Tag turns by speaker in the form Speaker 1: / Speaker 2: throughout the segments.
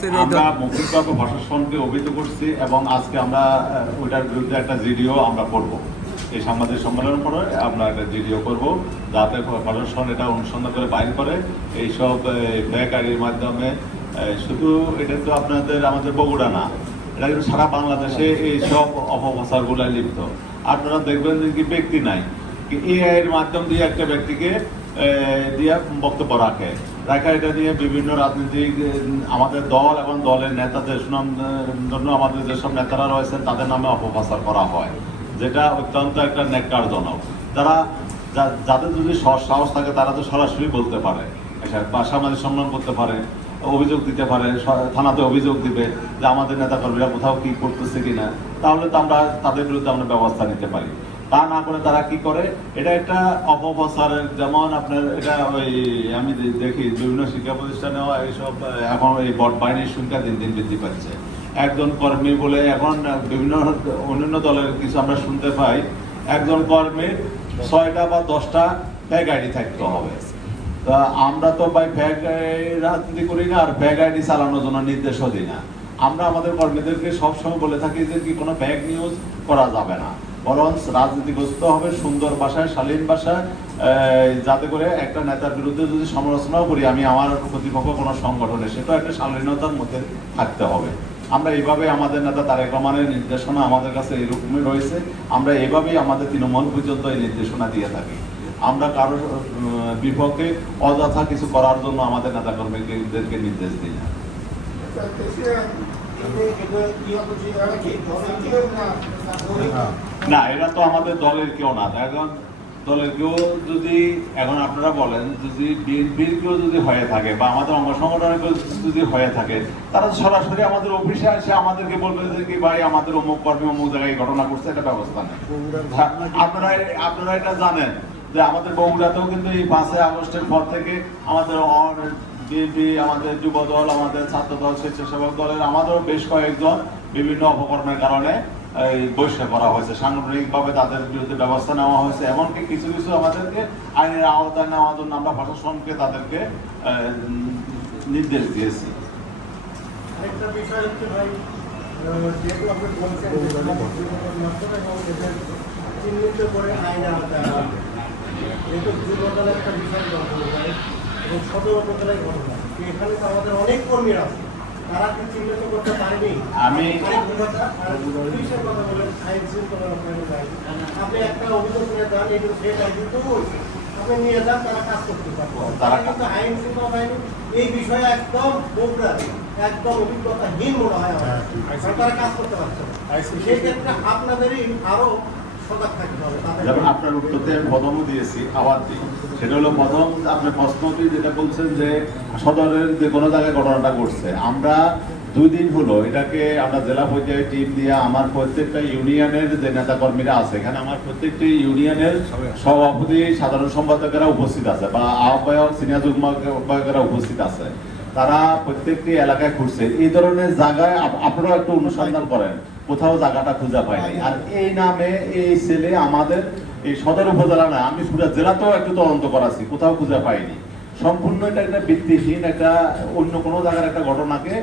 Speaker 1: আমরা মৌখিকভাবে প্রশাসনকে অভিহিত করছি এবং আজকে আমরা ওইটার বিরুদ্ধে একটা জিডিও আমরা করব। এই সাংবাদিক সম্মেলন পরে আমরা একটা জিডিও করব যাতে প্রশাসন এটা অনুসন্ধান করে বাইর করে। এইসব আইডির মাধ্যমে শুধু এটা তো আপনাদের আমাদের বগুড়া না এটা কিন্তু সারা বাংলাদেশে এইসব অপপ্রচারগুলো লিপ্ত। আপনারা দেখবেন যে কি ব্যক্তি নাই। এআই এর মাধ্যম দিয়ে একটা ব্যক্তিকে দিয়ে বক্তব্য রাখে। রাখা এটা নিয়ে বিভিন্ন রাজনৈতিক আমাদের দল এবং দলের নেতাদের সুনাম জন্য আমাদের যেসব নেতারা রয়েছেন তাদের নামে অপপ্রচার করা হয় যেটা অত্যন্ত একটা ন্যাক্কারজনক তারা যাদের যদি সাহস থাকে তারা তো সরাসরি বলতে পারে। আচ্ছা, সামাজিক সম্মান করতে পারে অভিযোগ দিতে পারে থানাতে অভিযোগ দিবে যে আমাদের নেতাকর্মীরা কোথাও কি করতেছে কিনা তাহলে তো আমরা তাদের বিরুদ্ধে আমরা ব্যবস্থা নিতে পারি। তা না করে তারা কি করে? এটা একটা অপপ্রচারের, যেমন আপনার এটা ওই আমি দেখি বিভিন্ন শিক্ষা প্রতিষ্ঠানেও এইসব, এখন এই বট বাহিনীর সংখ্যা দিন দিন বৃদ্ধি পাচ্ছে। একজন কর্মী বলে এখন বিভিন্ন অন্যান্য দলের কিছু আমরা শুনতে পাই, একজন কর্মীর ছয়টা বা দশটা ব্যাগ আইডি থাকতে হবে। তা আমরা তো ভাই ব্যাগ রাজনীতি করি না আর ব্যাগ আইডি চালানোর জন্য নির্দেশও দিই না। আমরা আমাদের কর্মীদেরকে সবসময় বলে থাকি যে কি কোনো ব্যাগ নিউজ করা যাবে না। বরং রাজনীতিগ্রস্ত হবে সুন্দর ভাষায় শালীন ভাষায় যাতে করে একটা নেতার বিরুদ্ধে যদি সমালোচনাও করি আমি আমার প্রতিপক্ষ কোনো সংগঠনে সেটা একটা শালীনতার মধ্যে থাকতে হবে। আমরা এইভাবে আমাদের নেতা তারেক রহমানের নির্দেশনা আমাদের কাছে এরকমই রয়েছে। আমরা এভাবেই আমাদের তৃণমূল পর্যন্ত এই নির্দেশনা দিয়ে থাকি। আমরা কারও বিপক্ষে অযথা কিছু করার জন্য আমাদের নেতা কর্মীদেরকে নির্দেশ দিই না। না এরা তো আমাদের দলের কেউ না। এখন দলের কেউ যদি এখন আপনারা বলেন যদি বিএনপির কেউ যদি হয়ে থাকে বা আমাদের অঙ্গ সংগঠনের কেউ যদি হয়ে থাকে তারা সরাসরি আমাদের অফিসে এসে আমাদেরকে বলবে যে কি ভাই আমাদের অমুক কর্মী অমুক জায়গায় ঘটনা ঘটছে এটা ব্যবস্থা নেই। আপনারা আপনারা এটা জানেন যে আমাদের বগুড়াতেও কিন্তু এই পাঁচই আগস্টের পর থেকে আমাদের বিএনপি আমাদের যুব দল আমাদের ছাত্র দল স্বেচ্ছাসেবক দলের আমাদেরও বেশ কয়েকজন বিভিন্ন অপকর্মের কারণে বহিষ্কার করা হয়েছে। সাংগঠনিকভাবে তাদের বিরুদ্ধে ব্যবস্থা নেওয়া হয়েছে, এমনকি কিছু কিছু আমাদেরকে আইনের আওতায় নেওয়ার জন্য আমরা প্রশাসনকে তাদেরকে নির্দেশ দিয়েছি।
Speaker 2: আরেকটা বিষয় হচ্ছে ভাই যেহেতু আপনি বলছেন একটা বিষয় এখানে তো আমাদের অনেক কর্মীরা আছে। তারা কি চিহ্নিত করতে পারেনি
Speaker 1: আমি-
Speaker 2: এই বিষয়ে একদম একদম অভিজ্ঞতাহীন মনে হয় আমার। তারা কাজ করতে পারছে সেই ক্ষেত্রে আপনাদেরই আরও
Speaker 1: যেমন আপনার উত্তরতে প্রথমও দিয়েছি আবার দিই। সেটা হলো প্রথম আপনি প্রশ্নটি যেটা বলছেন যে সদরের যে কোনো জায়গায় ঘটনাটা ঘটছে। আমরা দুই দিন হলো এটাকে আমরা জেলা পর্যায়ে টিম দিয়ে আমার প্রত্যেকটা ইউনিয়নের যে নেতা কর্মীরা আছে, এখানে আমার প্রত্যেকটি ইউনিয়নের সভাপতি, সাধারণ সম্পাদকেরা উপস্থিত আছে বা আহ্বায়ক, সিনিয়র যুগ্ম আহ্বায়কেরা উপস্থিত আছে। তারা প্রত্যেকটি এলাকায় ঘুরছে। এই ধরনের জায়গায় আপ- আপনারা একটু অনুসন্ধান করেন। কোথাও জায়গাটা খুঁজে পাইনি আর এই নামে, এই ছেলে আমাদের এই সদর উপজেলা না, আমি পুরো জেলাতেও একটু তদন্ত করাছি, কোথাও খুঁজে পাইনি। সম্পূর্ণ এটা একটা ভিত্তিহীন একটা, অন্য কোনো জায়গার একটা ঘটনাকে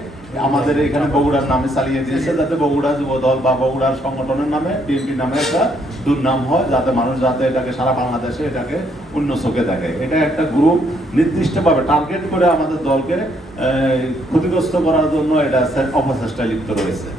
Speaker 1: আমাদের এখানে বগুড়ার নামে চালিয়ে দিয়েছে, যাতে বগুড়া যুব দল বা বগুড়ার সংগঠনের নামে, বিএনপি নামে একটা দুর্নাম হয়, যাতে মানুষ যাতে এটাকে সারা বাংলাদেশে এটাকে অন্য চোখে দেখে। এটা একটা গ্রুপ নির্দিষ্টভাবে টার্গেট করে আমাদের দলকে ক্ষতিগ্রস্ত করার জন্য এটা অপচেষ্টায় লিপ্ত রয়েছে।